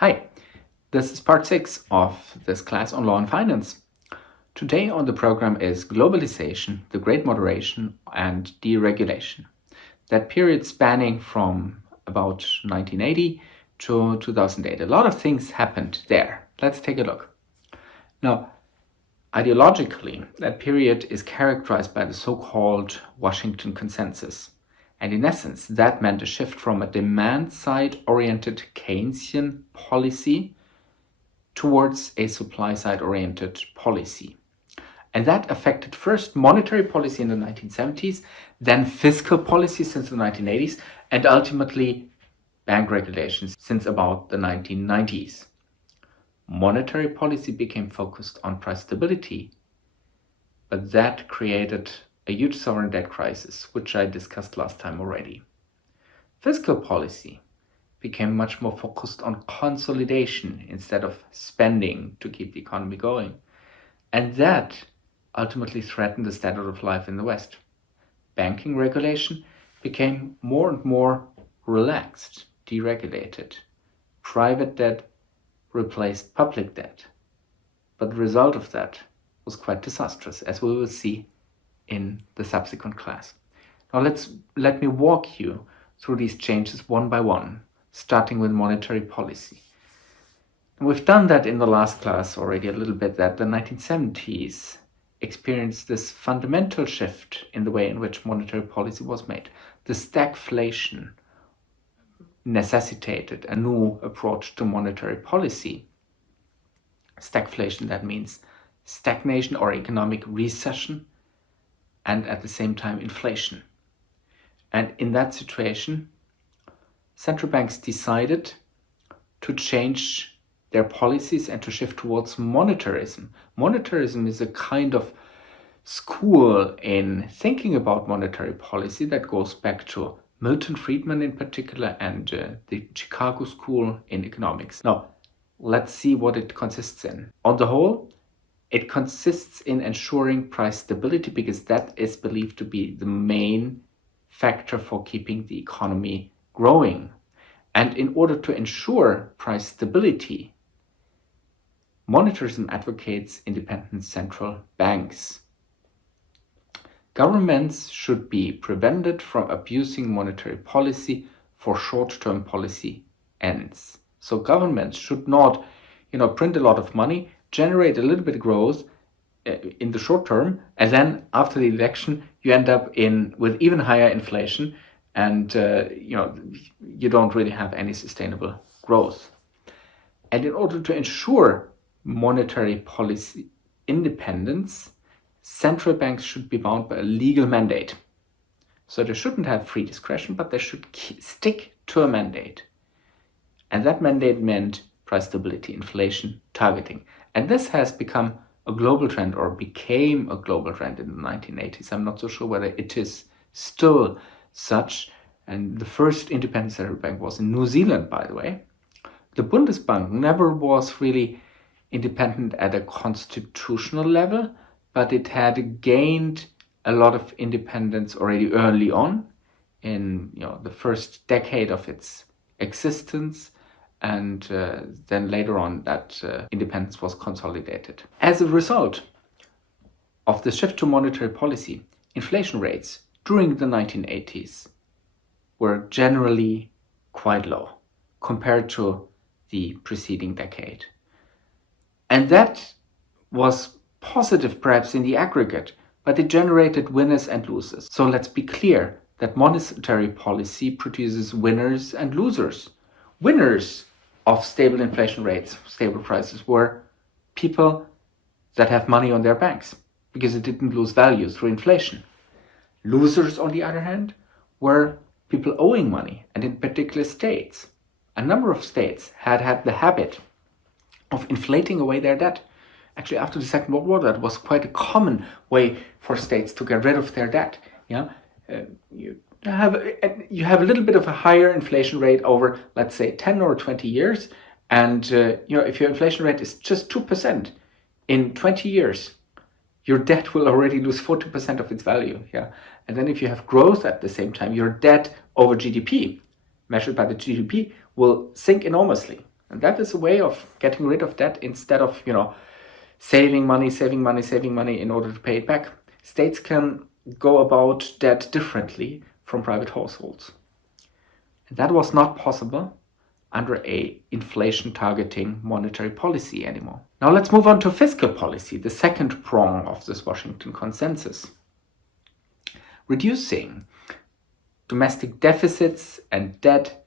Hi, this is part 6 of this class on law and finance. Today on the program is Globalization, the Great Moderation, and Deregulation. That period spanning from about 1980 to 2008. A lot of things happened there. Let's take a look. Now, ideologically, that period is characterized by the so-called Washington Consensus. And in essence, that meant a shift from a demand-side-oriented Keynesian policy towards a supply-side-oriented policy. And that affected first monetary policy in the 1970s, then fiscal policy since the 1980s, and ultimately bank regulations since about the 1990s. Monetary policy became focused on price stability, but that created a huge sovereign debt crisis, which I discussed last time already. Fiscal policy became much more focused on consolidation instead of spending to keep the economy going. And that ultimately threatened the standard of life in the West. Banking regulation became more and more relaxed, deregulated. Private debt replaced public debt. But the result of that was quite disastrous, as we will see in the subsequent class. Now let me walk you through these changes one by one, starting with monetary policy. And we've done that in the last class already a little bit, that the 1970s experienced this fundamental shift in the way in which monetary policy was made. The stagflation necessitated a new approach to monetary policy. Stagflation, that means stagnation or economic recession, and at the same time inflation. And in that situation, central banks decided to change their policies and to shift towards monetarism. Monetarism is a kind of school in thinking about monetary policy that goes back to Milton Friedman in particular and the Chicago School in economics. Now, let's see what it consists in. On the whole, it consists in ensuring price stability because that is believed to be the main factor for keeping the economy growing. And in order to ensure price stability, monetarism advocates independent central banks. Governments should be prevented from abusing monetary policy for short-term policy ends. So governments should not, print a lot of money, generate a little bit of growth in the short term, and then after the election you end up with even higher inflation, and you don't really have any sustainable growth. And in order to ensure monetary policy independence, central banks should be bound by a legal mandate. So they shouldn't have free discretion, but they should stick to a mandate. And that mandate meant price stability, inflation targeting. And this has become a global trend, or became a global trend in the 1980s. I'm not so sure whether it is still such. And the first independent central bank was in New Zealand, by the way. The Bundesbank never was really independent at a constitutional level, but it had gained a lot of independence already early on in the first decade of its existence. And then later on that independence was consolidated. As a result of the shift to monetary policy, inflation rates during the 1980s were generally quite low compared to the preceding decade. And that was positive perhaps in the aggregate, but it generated winners and losers. So let's be clear that monetary policy produces winners and losers. Winners of stable inflation rates, stable prices, were people that have money on their banks because it didn't lose value through inflation. Losers, on the other hand, were people owing money, and in particular states. A number of states had the habit of inflating away their debt. Actually, after the Second World War, that was quite a common way for states to get rid of their debt. You have a little bit of a higher inflation rate over, let's say, 10 or 20 years. And if your inflation rate is just 2%, in 20 years, your debt will already lose 40% of its value. And then if you have growth at the same time, your debt over GDP, measured by the GDP, will sink enormously. And that is a way of getting rid of debt instead of, saving money in order to pay it back. States can go about debt differently from private households. And that was not possible under a inflation targeting monetary policy anymore. Now let's move on to fiscal policy, the second prong of this Washington consensus. Reducing domestic deficits and debt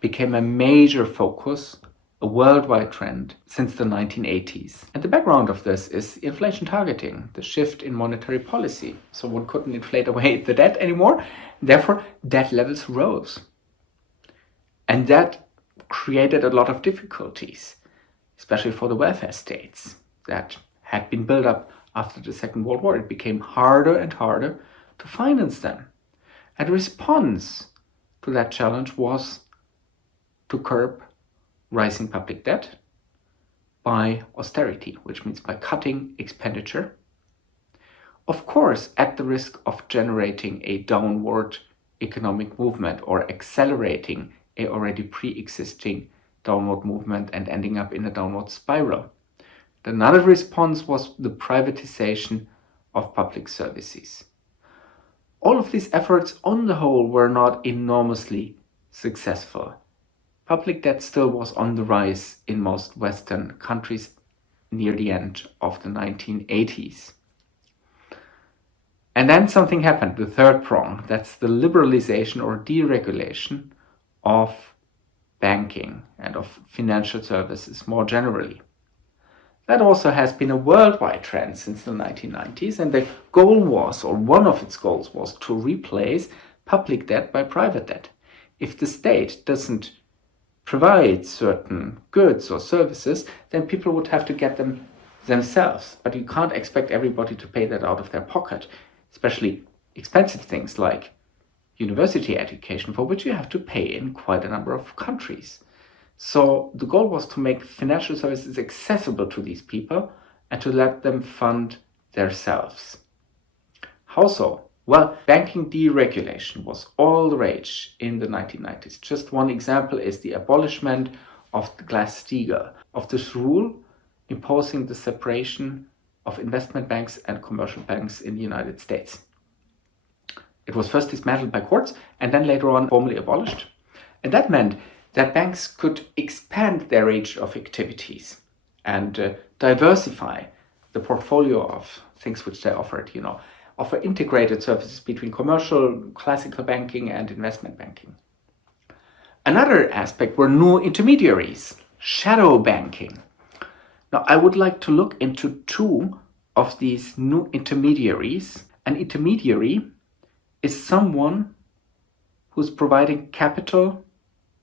became a major focus, a worldwide trend since the 1980s. And the background of this is inflation targeting, the shift in monetary policy. So one couldn't inflate away the debt anymore, therefore debt levels rose. And that created a lot of difficulties, especially for the welfare states that had been built up after the Second World War. It became harder and harder to finance them. And the response to that challenge was to curb rising public debt by austerity, which means by cutting expenditure. Of course, at the risk of generating a downward economic movement or accelerating a already pre-existing downward movement and ending up in a downward spiral. Another response was the privatization of public services. All of these efforts on the whole were not enormously successful. Public debt still was on the rise in most Western countries near the end of the 1980s. And then something happened, the third prong, that's the liberalization or deregulation of banking and of financial services more generally. That also has been a worldwide trend since the 1990s, and the goal was, or one of its goals was, to replace public debt by private debt. If the state doesn't provide certain goods or services, then people would have to get them themselves. But you can't expect everybody to pay that out of their pocket, especially expensive things like university education, for which you have to pay in quite a number of countries. So the goal was to make financial services accessible to these people and to let them fund themselves. How so? Well, banking deregulation was all the rage in the 1990s. Just one example is the abolishment of the Glass-Steagall, of this rule imposing the separation of investment banks and commercial banks in the United States. It was first dismantled by courts and then later on formally abolished. And that meant that banks could expand their range of activities and diversify the portfolio of things which they offered, offer integrated services between commercial, classical banking and investment banking. Another aspect were new intermediaries, shadow banking. Now, I would like to look into two of these new intermediaries. An intermediary is someone who's providing capital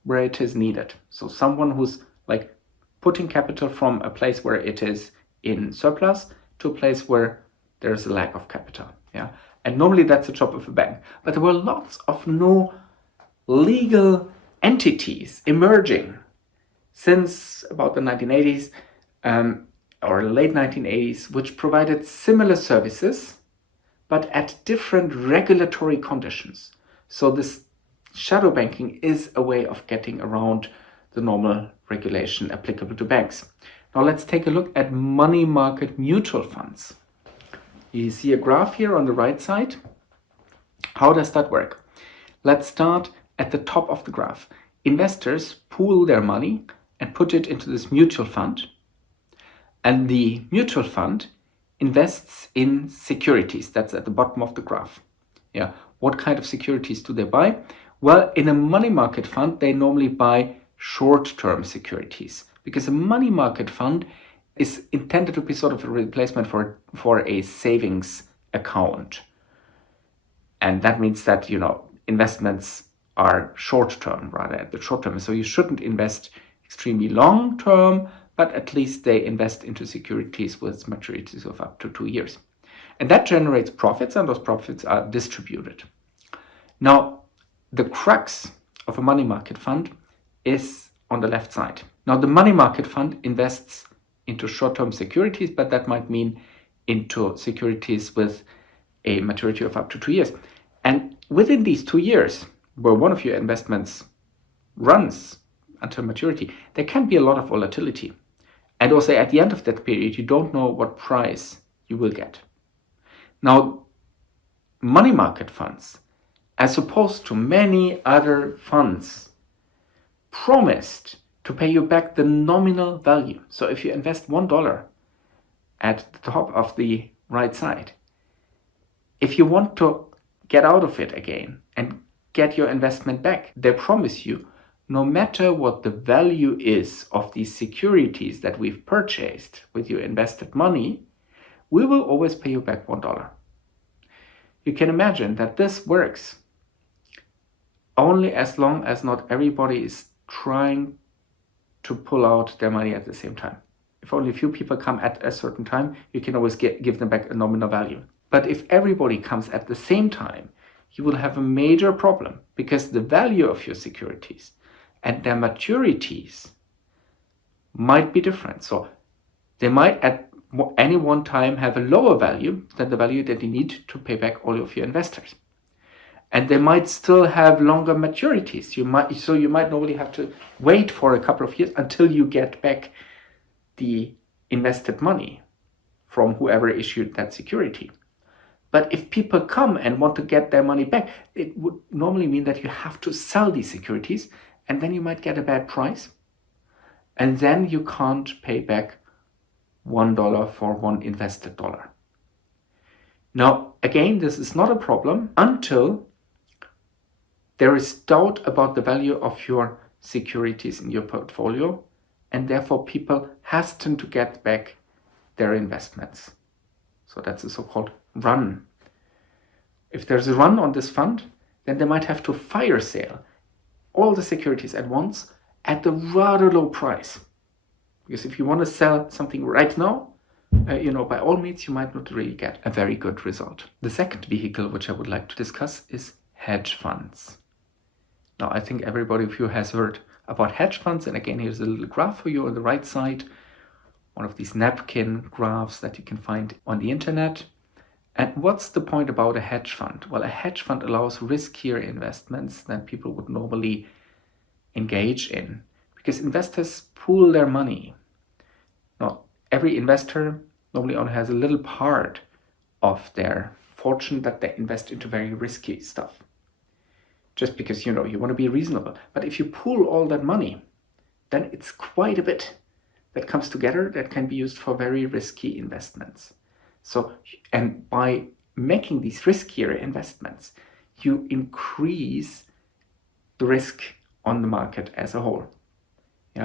where it is needed. So someone who's like putting capital from a place where it is in surplus to a place where there's a lack of capital. Yeah, and normally that's the job of a bank. But there were lots of new legal entities emerging since about the 1980s or late 1980s, which provided similar services, but at different regulatory conditions. So this shadow banking is a way of getting around the normal regulation applicable to banks. Now let's take a look at money market mutual funds. You see a graph here on the right side. How does that work? Let's start at the top of the graph. Investors pool their money and put it into this mutual fund. And the mutual fund invests in securities. That's at the bottom of the graph. Yeah. What kind of securities do they buy? Well, in a money market fund, they normally buy short-term securities, because a money market fund is intended to be sort of a replacement for a savings account. And that means that, investments are short-term rather at the short term. So you shouldn't invest extremely long-term, but at least they invest into securities with maturities of up to 2 years. And that generates profits, and those profits are distributed. Now, the crux of a money market fund is on the left side. Now, the money market fund invests into short-term securities, but that might mean into securities with a maturity of up to 2 years. And within these 2 years, where one of your investments runs until maturity, there can be a lot of volatility. And also at the end of that period, you don't know what price you will get. Now, money market funds, as opposed to many other funds, promised to pay you back the nominal value. So if you invest $1 at the top of the right side, if you want to get out of it again and get your investment back, they promise you, no matter what the value is of these securities that we've purchased with your invested money, we will always pay you back $1. You can imagine that this works only as long as not everybody is trying to pull out their money at the same time. If only a few people come at a certain time, you can always give them back a nominal value. But if everybody comes at the same time, you will have a major problem, because the value of your securities and their maturities might be different. So they might at any one time have a lower value than the value that you need to pay back all of your investors. And they might still have longer maturities. You might normally have to wait for a couple of years until you get back the invested money from whoever issued that security. But if people come and want to get their money back, it would normally mean that you have to sell these securities, and then you might get a bad price. And then you can't pay back $1 for one invested dollar. Now, again, this is not a problem until there is doubt about the value of your securities in your portfolio, and therefore people hasten to get back their investments. So that's a so-called run. If there's a run on this fund, then they might have to fire sale all the securities at once at a rather low price. Because if you want to sell something right now, by all means, you might not really get a very good result. The second vehicle which I would like to discuss is hedge funds. Now, I think everybody of you has heard about hedge funds. And again, here's a little graph for you on the right side. One of these napkin graphs that you can find on the internet. And what's the point about a hedge fund? Well, a hedge fund allows riskier investments than people would normally engage in, because investors pool their money. Now, every investor normally only has a little part of their fortune that they invest into very risky stuff. Just because, you want to be reasonable. But if you pool all that money, then it's quite a bit that comes together that can be used for very risky investments. So, and by making these riskier investments, you increase the risk on the market as a whole.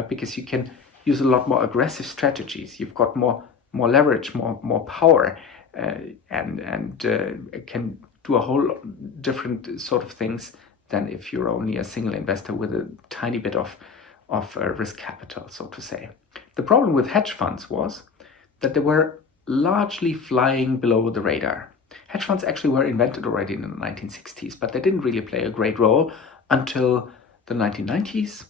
Because you can use a lot more aggressive strategies. You've got more leverage, more power, and can do a whole different sort of things than if you're only a single investor with a tiny bit of risk capital, so to say. The problem with hedge funds was that they were largely flying below the radar. Hedge funds actually were invented already in the 1960s, but they didn't really play a great role until the 1990s.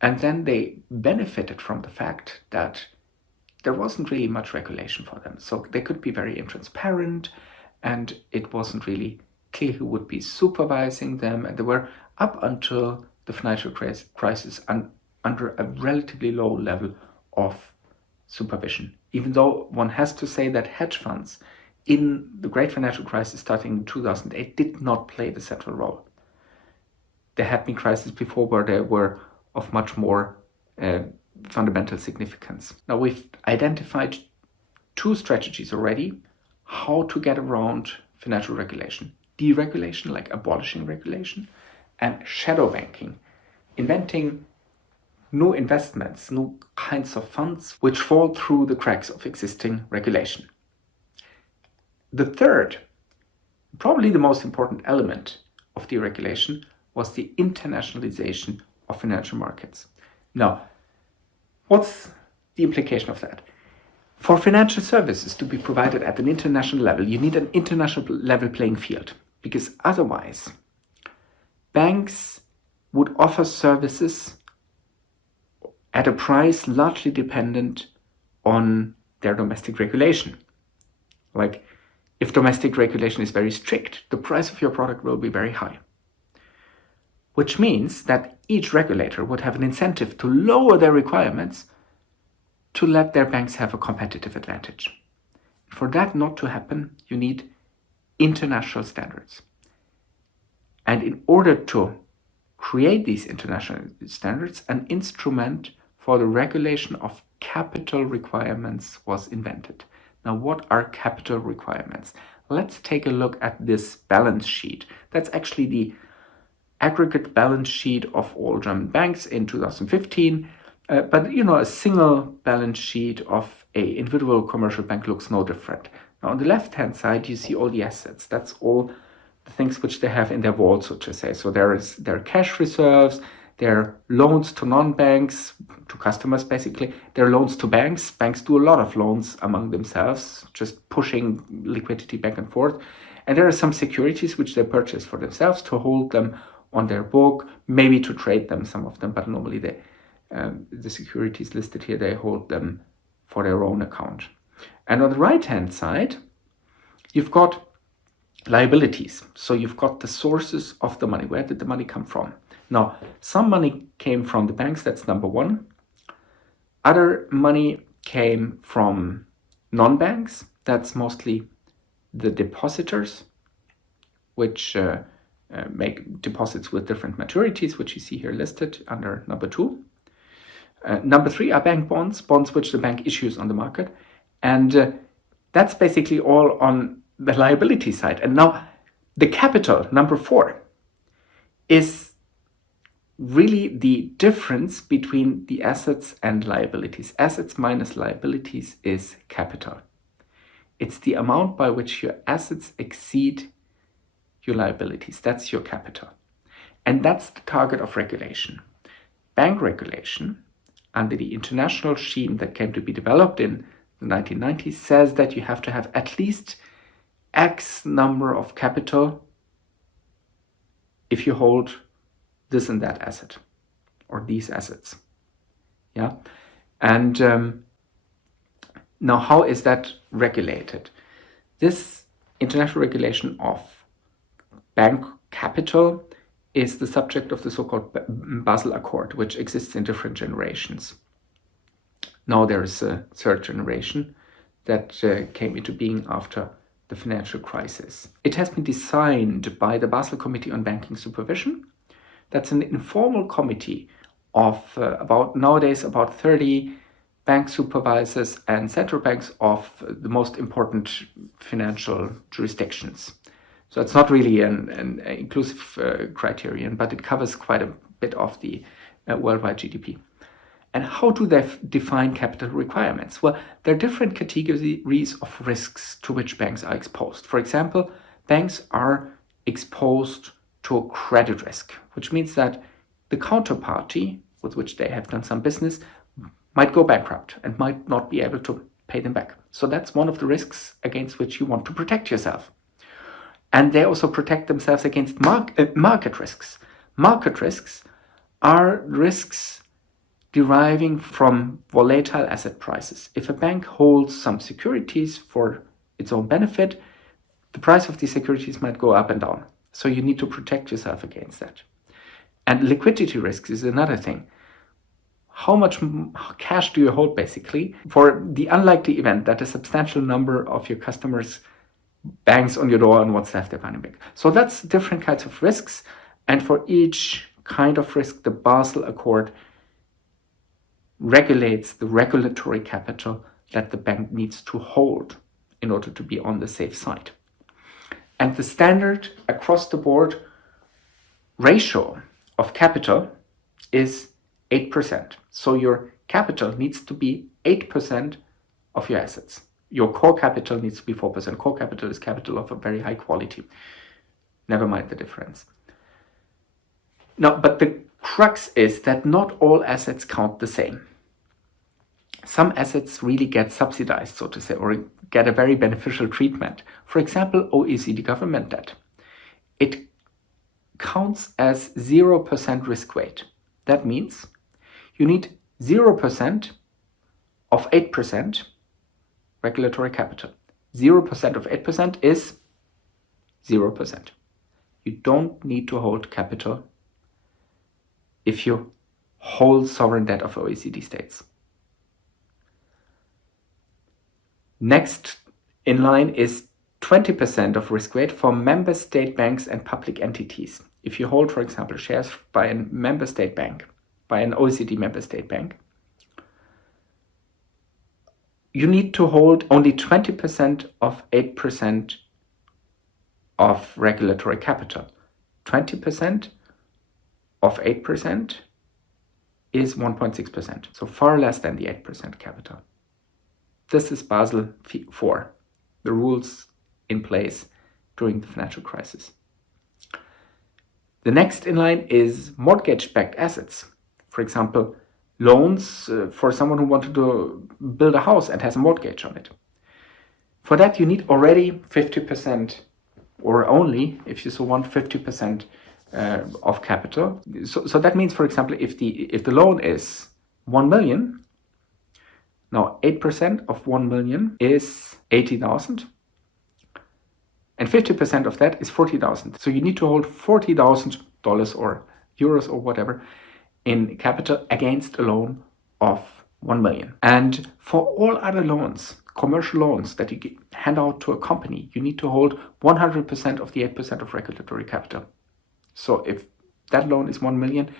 And then they benefited from the fact that there wasn't really much regulation for them. So they could be very intransparent, and it wasn't really clear who would be supervising them. And they were, up until the financial crisis, under a relatively low level of supervision. Even though one has to say that hedge funds in the great financial crisis starting in 2008 did not play the central role. There had been crises before where they were of much more fundamental significance. Now, we've identified two strategies already how to get around financial regulation. Deregulation, like abolishing regulation, and shadow banking, inventing new investments, new kinds of funds which fall through the cracks of existing regulation. The third, probably the most important element of deregulation, was the internationalization of financial markets. Now, what's the implication of that? For financial services to be provided at an international level, you need an international level playing field, because otherwise banks would offer services at a price largely dependent on their domestic regulation. Like, if domestic regulation is very strict, the price of your product will be very high. which means that each regulator would have an incentive to lower their requirements to let their banks have a competitive advantage. For that not to happen, you need international standards. And in order to create these international standards, an instrument for the regulation of capital requirements was invented. Now, what are capital requirements? Let's take a look at this balance sheet. That's actually the aggregate balance sheet of all German banks in 2015. But a single balance sheet of an individual commercial bank looks no different. Now, on the left-hand side, you see all the assets. That's all the things which they have in their vault, so to say. So there are cash reserves, there are loans to non-banks, to customers basically. There are loans to banks. Banks do a lot of loans among themselves, just pushing liquidity back and forth. And there are some securities which they purchase for themselves to hold them on their book, maybe to trade them, some of them, but normally the securities listed here, they hold them for their own account. And on the right-hand side, you've got liabilities. So you've got the sources of the money. Where did the money come from? Now, some money came from the banks, that's number one. Other money came from non-banks, that's mostly the depositors, which make deposits with different maturities, which you see here listed under number two. Number three are bank bonds which the bank issues on the market. And that's basically all on the liability side. And now the capital, number four, is really the difference between the assets and liabilities. Assets minus liabilities is capital. It's the amount by which your assets exceed your liabilities. That's your capital. And that's the target of regulation. Bank regulation, under the international scheme that came to be developed in the 1990s, says that you have to have at least X number of capital if you hold this and that asset or these assets. Yeah. And now how is that regulated? This international regulation of bank capital is the subject of the so-called Basel Accord, which exists in different generations. Now there is a third generation that came into being after the financial crisis. It has been designed by the Basel Committee on Banking Supervision. That's an informal committee of nowadays about 30 bank supervisors and central banks of the most important financial jurisdictions. So it's not really an inclusive criterion, but it covers quite a bit of the worldwide GDP. And how do they define capital requirements? Well, there are different categories of risks to which banks are exposed. For example, banks are exposed to credit risk, which means that the counterparty with which they have done some business might go bankrupt and might not be able to pay them back. So that's one of the risks against which you want to protect yourself. And they also protect themselves against market risks. Market risks are risks deriving from volatile asset prices. If a bank holds some securities for its own benefit, the price of these securities might go up and down. So you need to protect yourself against that. And liquidity risk is another thing. How much cash do you hold, basically, for the unlikely event that a substantial number of your customers bangs on your door and wants to have their money back? So that's different kinds of risks. And for each kind of risk, the Basel Accord regulates the regulatory capital that the bank needs to hold in order to be on the safe side. And the standard across the board ratio of capital is 8%. So your capital needs to be 8% of your assets. Your core capital needs to be 4%. Core capital is capital of a very high quality. Never mind the difference. Now, but the crux is that not all assets count the same. Some assets really get subsidized, so to say, or get a very beneficial treatment. For example, OECD government debt. It counts as 0% risk weight. That means you need 0% of 8% regulatory capital. 0% of 8% is 0%. You don't need to hold capital if you hold sovereign debt of OECD states. Next in line is 20% of risk weight for member state banks and public entities. If you hold, for example, shares by a member state bank, by an OECD member state bank, you need to hold only 20% of 8% of regulatory capital. 20% of 8% is 1.6%, so far less than the 8% capital. This is Basel IV, the rules in place during the financial crisis. The next in line is mortgage-backed assets. For example, loans for someone who wanted to build a house and has a mortgage on it. For that, you need already 50%, or only, if you so want, 50% of capital. So that means, for example, if the loan is 1 million, now 8% of 1 million is 80,000, and 50% of that is 40,000. So you need to hold $40,000 or euros or whatever in capital against a loan of 1 million. And for all other loans, commercial loans that you hand out to a company, you need to hold 100% of the 8% of regulatory capital. So if that loan is 1 million,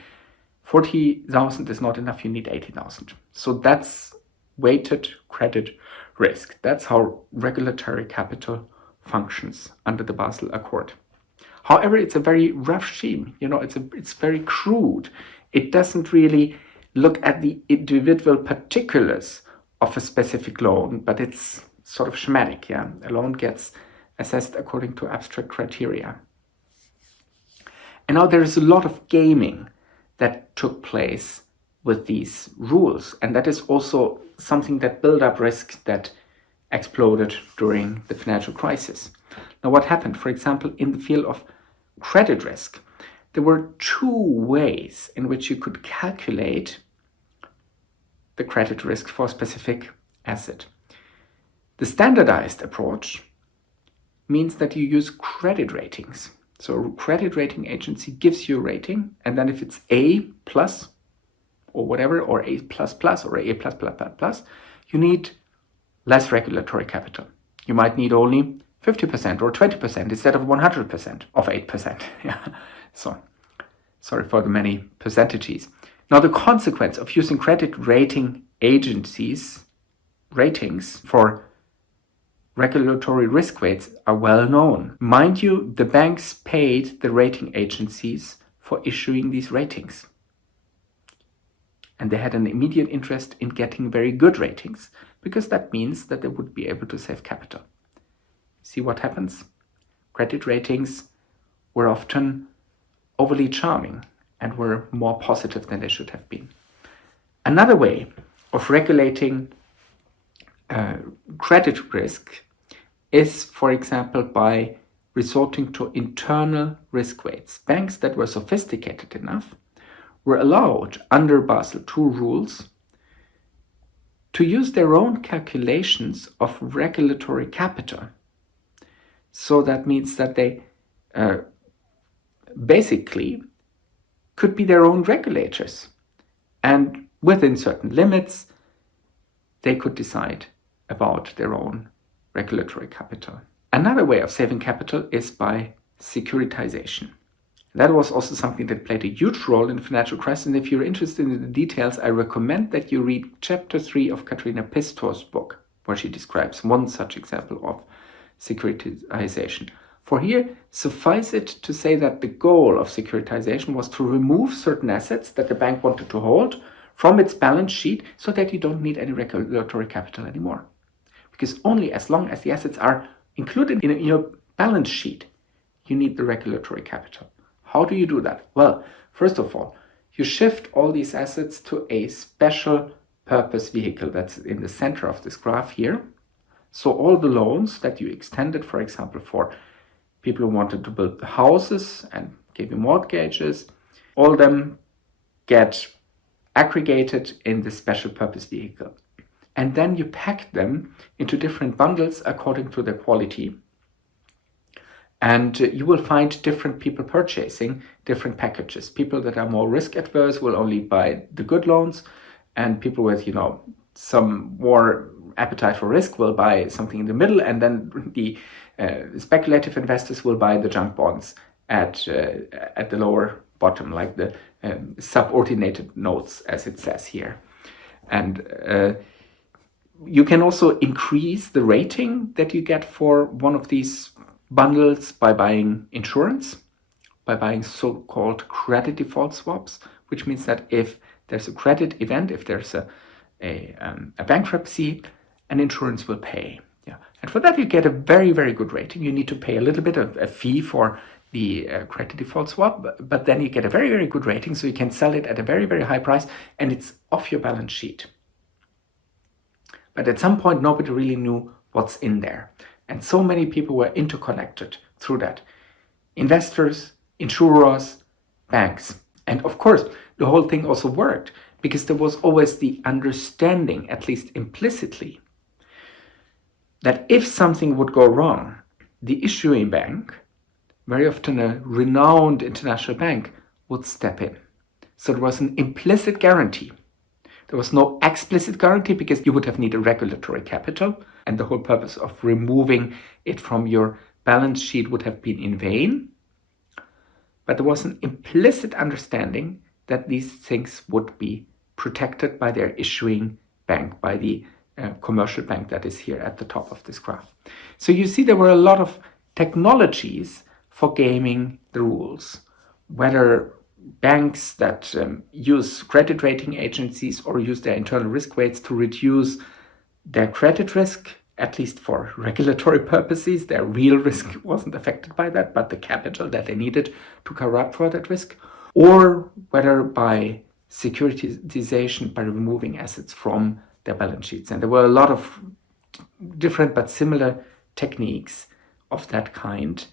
40,000 is not enough, you need 80,000. So that's weighted credit risk. That's how regulatory capital functions under the Basel Accord. However, it's a very rough scheme. It's very crude. It doesn't really look at the individual particulars of a specific loan, but it's sort of schematic. A loan gets assessed according to abstract criteria. And now there is a lot of gaming that took place with these rules, and that is also something that built up risk that exploded during the financial crisis. Now, what happened? For example, in the field of credit risk, there were two ways in which you could calculate the credit risk for a specific asset. The standardized approach means that you use credit ratings. So a credit rating agency gives you a rating, and then if it's A plus or whatever, or A plus plus or A plus plus plus plus, you need less regulatory capital. You might need only 50% or 20% instead of 100% of 8%. So sorry for the many percentages. Now, the consequence of using credit rating agencies ratings for regulatory risk weights are well known. Mind you, the banks paid the rating agencies for issuing these ratings. And they had an immediate interest in getting very good ratings, because that means that they would be able to save capital. See what happens? Credit ratings were often overly charming and were more positive than they should have been. Another way of regulating credit risk is, for example, by resorting to internal risk weights. Banks that were sophisticated enough were allowed, under Basel II rules, to use their own calculations of regulatory capital. So that means that they basically could be their own regulators. And within certain limits, they could decide about their own regulatory capital. Another way of saving capital is by securitization. That was also something that played a huge role in the financial crisis. And if you're interested in the details, I recommend that you read Chapter 3 of Katrina Pistor's book, where she describes one such example of securitization. For here, suffice it to say that the goal of securitization was to remove certain assets that the bank wanted to hold from its balance sheet so that you don't need any regulatory capital anymore. Because only as long as the assets are included in your balance sheet, you need the regulatory capital. How do you do that? Well, first of all, you shift all these assets to a special purpose vehicle that's in the center of this graph here. So all the loans that you extended, for example, for people who wanted to build houses and gave you mortgages, all of them get aggregated in this special purpose vehicle. And then you pack them into different bundles according to their quality. And you will find different people purchasing different packages. People that are more risk adverse will only buy the good loans, and people with, some more appetite for risk will buy something in the middle, and then the speculative investors will buy the junk bonds at the lower bottom, like the subordinated notes, as it says here. And you can also increase the rating that you get for one of these bundles by buying insurance, by buying so-called credit default swaps, which means that if there's a credit event, if there's a bankruptcy, an insurance will pay. Yeah. And for that you get a very, very good rating. You need to pay a little bit of a fee for the credit default swap, but then you get a very, very good rating, so you can sell it at a very, very high price, and it's off your balance sheet. But at some point, nobody really knew what's in there. And so many people were interconnected through that. Investors, insurers, banks. And of course, the whole thing also worked because there was always the understanding, at least implicitly, that if something would go wrong, the issuing bank, very often a renowned international bank, would step in. So there was an implicit guarantee. There was no explicit guarantee because you would have needed regulatory capital, and the whole purpose of removing it from your balance sheet would have been in vain. But there was an implicit understanding that these things would be protected by their issuing bank, by the commercial bank that is here at the top of this graph. So you see there were a lot of technologies for gaming the rules, whether banks that use credit rating agencies or use their internal risk weights to reduce their credit risk, at least for regulatory purposes. Their real risk wasn't affected by that, but the capital that they needed to cover up for that risk. Or whether by securitization, by removing assets from their balance sheets. And there were a lot of different but similar techniques of that kind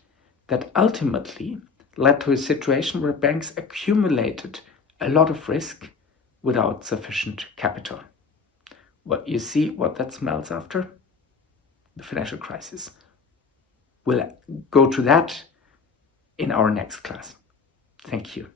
that ultimately led to a situation where banks accumulated a lot of risk without sufficient capital. What you see, what that smells after? The financial crisis. We'll go to that in our next class. Thank you.